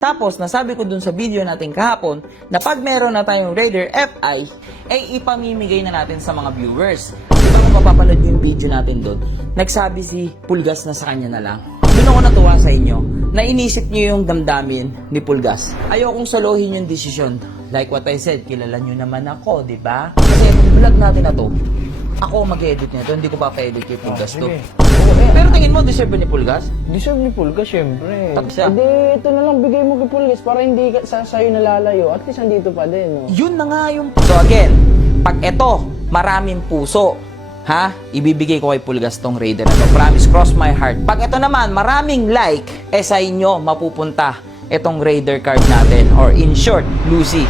Tapos, nasabi ko dun sa video natin kahapon na pag meron na tayong Raider FI, ay ipamimigay na natin sa mga viewers. Diba kung mapapanood yung video natin dun, nagsabi si Pulgas na sa kanya na lang. Doon ako natuwa sa inyo na inisip niyo yung damdamin ni Pulgas. Ayokong salohin yung desisyon. Like what I said, kilala nyo naman ako, di ba? Kasi itong vlog natin na to, ako mag-edit nito, hindi ko pa-edit kay Pulgas to. Pero tingin mo, deserve ba ni Pulgas? Deserve ni Pulgas, syempre. Tapos siya. Edi, ito na lang bigay mo kay Pulgas para hindi sa'yo nalalayo. At least andito pa din, no? Yun na nga yung... So again, pag eto, maraming puso, ha? Ibibigay ko kay Pulgas tong Raider na to. Promise, cross my heart. Pag eto naman, maraming like, sa inyo mapupunta etong Raider card natin. Or in short, Lucy.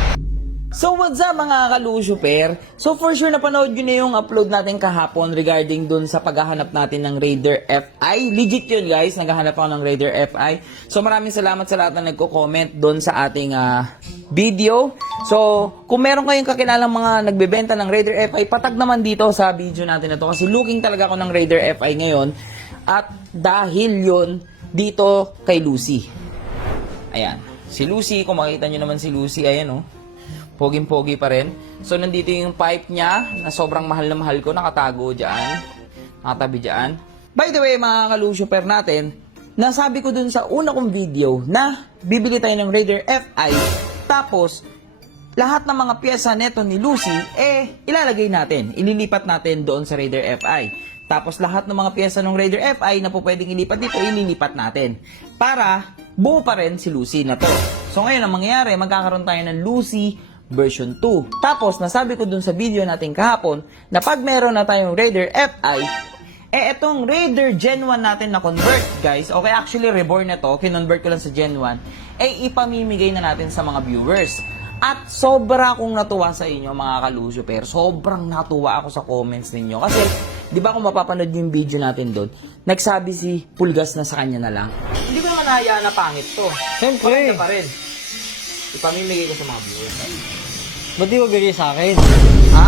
So what's up mga ka-Lucifer? So for sure napanood nyo na yung upload natin kahapon regarding dun sa paghahanap natin ng Raider FI. Legit yun guys, naghahanap ako ng Raider FI. So maraming salamat sa lahat na nagko-comment dun sa ating video. So kung meron kayong kakilalang mga nagbebenta ng Raider FI, patag naman dito sa video natin na to. Kasi looking talaga ako ng Raider FI ngayon. At dahil yun dito kay Lucy. Ayan, si Lucy, kung makita nyo naman si Lucy, ayan oh. Poging-pogi pa rin. So, nandito yung pipe niya na sobrang mahal na mahal ko. Nakatago dyan. Nakatabi dyan. By the way, mga ka-Lucifer natin, nasabi ko dun sa una kong video na bibili tayo ng Raider FI. Tapos, lahat ng mga pyesa neto ni Lucy, ilalagay natin. Ililipat natin doon sa Raider FI. Tapos, lahat ng mga pyesa ng Raider FI na po pwedeng ilipat dito, ililipat natin. Para buo pa rin si Lucy na to. So, ngayon ang mangyayari, magkakaroon tayo ng Lucy version 2. Tapos, nasabi ko dun sa video natin kahapon na pag meron na tayong Raider FI, etong Raider Gen 1 natin na convert, guys, okay, actually, reborn na to, kinonvert ko lang sa Gen 1, ipamimigay na natin sa mga viewers. At sobra akong natuwa sa inyo, mga ka-Lucifer. Sobrang natuwa ako sa comments ninyo. Kasi, di ba kung mapapanood yung video natin doon, nagsabi si Pulgas na sa kanya na lang. Hindi ko naman nahayaan na pangit to. Siyempre. Maganda pa rin. Ipamimigay ko sa mga viewers. Ba't di mo bigay sa akin? Ha?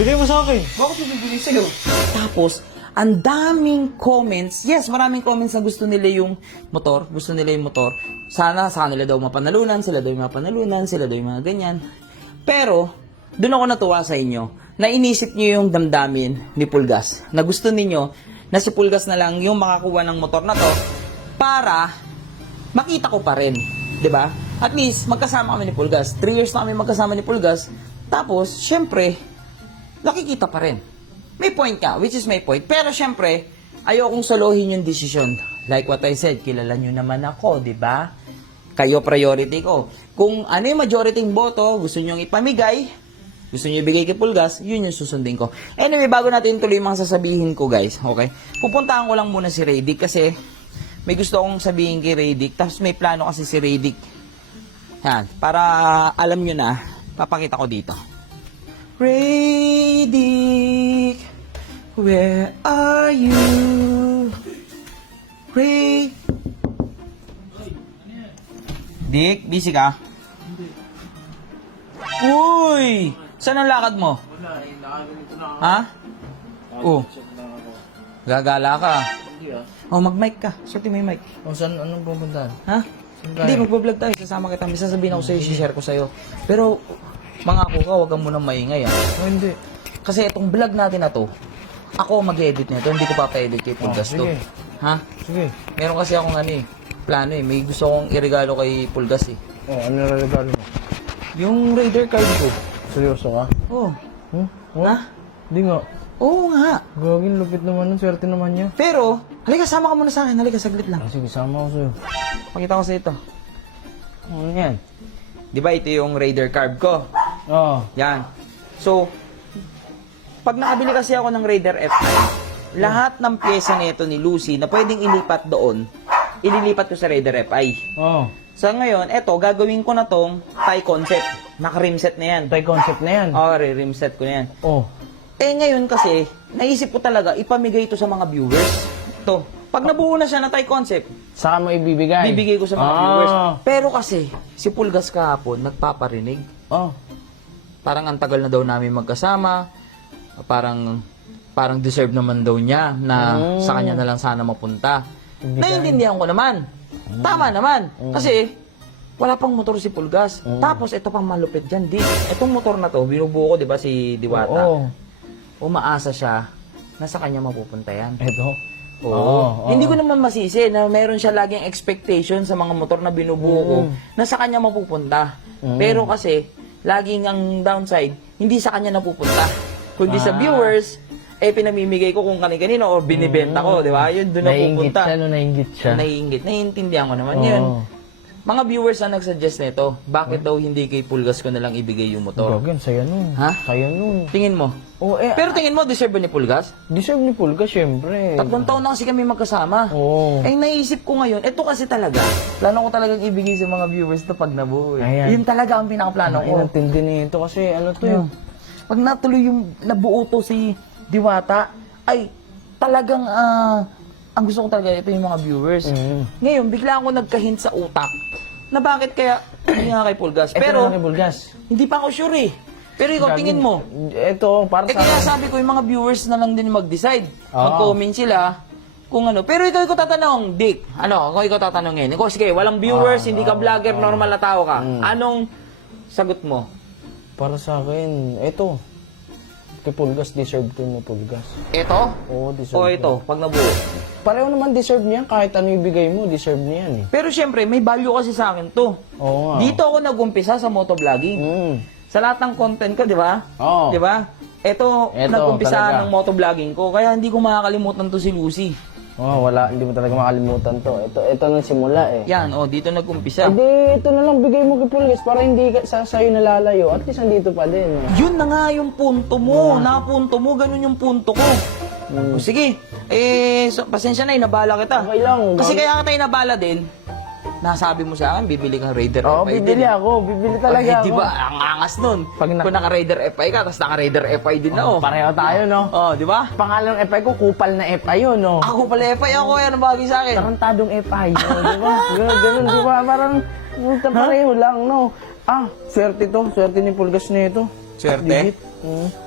Bigay mo sa akin. Bakit bibigay sa'yo? Tapos, ang daming comments. Yes, maraming comments na gusto nila yung motor. Gusto nila yung motor. Sana sa kanila daw mapanalunan, sila daw yung mapanalunan, sila daw yung mga ganyan. Pero, doon ako natuwa sa inyo na inisip nyo yung damdamin ni Pulgas. Na gusto ninyo na si Pulgas na lang yung makakuha ng motor na to para makita ko pa rin. 'Di ba? At least, magkasama kami ni Pulgas. 3 years na kami magkasama ni Pulgas. Tapos, syempre, nakikita pa rin. May point ka, which is my point. Pero syempre, ayokong salohin yung desisyon. Like what I said, kilala nyo naman ako, di ba? Kayo priority ko. Kung ano yung majority ng boto, gusto nyo ipamigay, gusto nyo ibigay kay Pulgas, yun yung susundin ko. Anyway, bago natin tuloy yung mga sasabihin ko, guys, okay? Pupuntahan ko lang muna si Radic kasi may gusto akong sabihin kay Radic. Tapos may plano kasi si Radic. Yan, para alam nyo na, papakita ko dito. Radic, where are you? Dick, busy ka? Hindi. Uy! Saan ang lakad mo? Wala, nakaganito na ako. Ha? Oh, gagala ka. Hindi ah. Oh, mag-mic ka. Sorti may mic. O saan, anong pupuntahan? Ha? Hindi, magbablog tayo. Sasama kita. May sasabihin ako sa'yo, share ko sa'yo. Pero, mangako ka, huwag kang munang maingay, ha? O hindi. Kasi itong vlog natin na to, ako mag-edit nito. Hindi ko pa-edit kay Pulgas to. sige. Ha? Sige. Meron kasi akong plano eh. May gusto kong iregalo kay Pulgas eh. O, ano na regalo mo? Yung Raider card ko. Seryoso ka? Oh. Ha? Hindi nga. Oo nga. Gagawin, lupit naman nun. Swerte naman niya. Pero, halika, sama ka muna sa akin. Halika, saglit lang. Sige, sama ako sa'yo. Pakita ko sa ito. Ano yan? Di ba ito yung Raider card ko? Oo. Yan. So, pag nakabili kasi ako ng Raider FI, lahat ng pyesa nito ni Lucy na pwedeng ilipat doon, ililipat ko sa Raider FI. Oo. So ngayon, eto, gagawin ko na tong tie concept. Naka-rimset na yan. Tie concept na yan. Oo, rimset ko na yan. Oo. Ngayon kasi, naisip ko talaga, ipamigay ito sa mga viewers. Ito. Pag nabuo na siya na tie concept, Saka mo ibibigay? bibigay ko sa mga viewers. Pero kasi, si Pulgas kahapon, nagpaparinig. Oo. Parang ang tagal na daw namin magkasama. Parang deserve naman daw niya na sa kanya na lang sana mapunta. Naiintindihan ko naman. Tama naman. Kasi, wala pang motor si Pulgas. Tapos, ito pang malupit dyan, Dick. Itong motor na to, binubuo ko, di ba, si Diwata. Oo. Umaasa siya, nasa kanya mapupunta yan. Ito. Oo. Hindi ko naman masisi na meron siya laging expectation sa mga motor na binubuo ko na sa kanya mapupunta. Pero kasi, laging ang downside, hindi sa kanya napupunta. Kundi sa viewers, pinamimigay ko kung kani-kanino o binibenta ko, di ba? Yun, doon napupunta. Naiingit siya. Naiingit. Naiintindihan ko naman yun. Mga viewers na nagsuggest nito, bakit daw hindi kay Pulgas ko na lang ibigay yung motor? Gagawin, saya nun. Ha? Saya nun. Tingin mo? Pero tingin mo, deserve ba ni Pulgas? Deserve ni Pulgas, syempre. 3 taon na kasi kami magkasama. Oo. Naisip ko ngayon, ito kasi talaga, plano ko talagang ibigay sa mga viewers to pag nabuo. Ayan. Yun talaga ang pinakaplano ko. Ang tindi nito kasi ano to yun. Pag natuloy yung nabuo to si Diwata, ay talagang, ang gusto ko talaga, ito yung mga viewers. Ngayon, bigla ako nagka-hint sa utak na bakit kaya hindi nga kay Pulgas. Pero, Ito na kay Pulgas. hindi pa ako sure eh. Pero ikaw, tingin mo. Ito, para sa Kaya sabi ko, yung mga viewers na lang din mag-decide. Mag-comment sila kung ano. Pero ikaw tatanong, Dick. Kung ikaw tatanungin. Ikaw, sige, walang viewers, hindi ka vlogger, normal na tao ka. Anong sagot mo? Para sa akin, ito. Kay Pulgas, deserve ko mo Pulgas. Ito? Oo, deserve O ko. ito, pag nabuo? Pareho naman deserve niya. Kahit ano ibigay mo, deserve niya yan eh. Pero syempre, may value kasi sa akin to. Oo nga. Dito ako nag-umpisa sa motovlogging. Sa lahat ng content ko, di ba? Oo. Di ba? Ito, Ito, nag-umpisa talaga. ng motovlogging ko. Kaya hindi ko makakalimutan to si Lucy. Wala. Hindi mo talaga makalimutan to. Ito nang simula eh. Yan, dito nag-umpisa. Hindi, ito na lang bigay mo kay Pulgas para hindi ka sa'yo nalalayo. At least andito pa din. Yun na nga yung punto mo. Napunto mo, ganun yung punto ko. O, sige, pasensya na, inabala kita. Okay lang. Kasi kaya kita inabala din, nasabi mo sa akin, bibili kang Raider Oo, FI bibili din. ako. Bibili talaga ako. Di ba, ang angas nun. Pag Kung naka-Raider FI ka, tapos naka-Raider FI din ako. Pareho tayo, no? Di ba? Pangalan ng FI ko, kupal na FI yun, no? Ako pala FI ako, yan ang bagay sa akin. Tarantadong FI, no? Di ba? Ganun, di ba? Parang, pareho lang, no? Swerte to. Swerte ni Pulgas na ito. Swerte? Legit.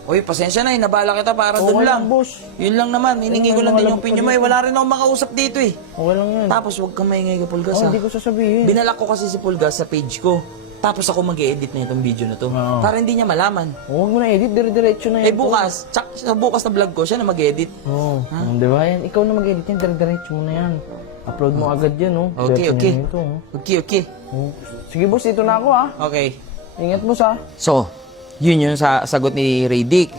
Uy, pasensya na, inabala kita para Okay doon lang. lang, boss. Yun lang naman, hiningi ko lang din yung opinion mo. Wala rin akong makausap dito eh. Okay lang yan. Tapos huwag kang maingay kay Pulgas ha. Hindi ko sasabihin. Binalak ko kasi si Pulgas sa page ko. Tapos ako mag-edit na itong video na to. Oo. Para hindi niya malaman. Huwag mo na edit, dire-diretso na yan. Bukas, sa bukas na vlog ko, siya na mag-edit. Oo. Di ba yan? Ikaw na mag-edit yan, dire-diretso mo na yan. Upload mo agad yan, no? Okay, Swerte okay. na ito, oh. Okay. Sige, boss, ito na ako, ha? Okay. Ingat, boss, ha? So, yun yung sagot ni Ray Dick.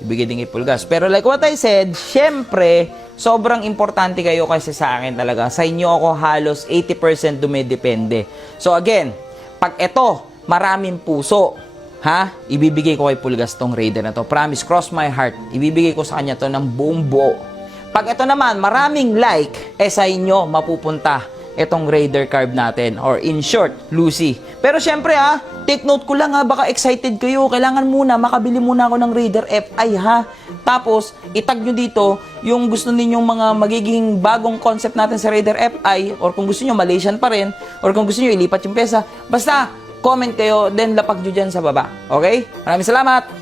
Ibigay din kay Pulgas. Pero like what I said, syempre, sobrang importante kayo kasi sa akin talaga. Sa inyo ako halos 80% dumidepende. So again, pag ito, maraming puso, ibibigay ko kay Pulgas tong Raider na to. Promise, cross my heart, ibibigay ko sa kanya to ng buong buo. Pag ito naman, maraming like, sa inyo mapupunta itong Raider carb natin. Or in short, Lucy. Pero syempre take note ko lang baka excited kayo. Kailangan muna, makabili muna ako ng Raider FI Tapos, itag nyo dito yung gusto ninyong mga magiging bagong concept natin sa Raider FI. Or kung gusto nyo, Malaysian pa rin. Or kung gusto nyo, ilipat yung pesa. Basta, comment kayo, then lapag nyo dyan sa baba. Okay? Maraming salamat!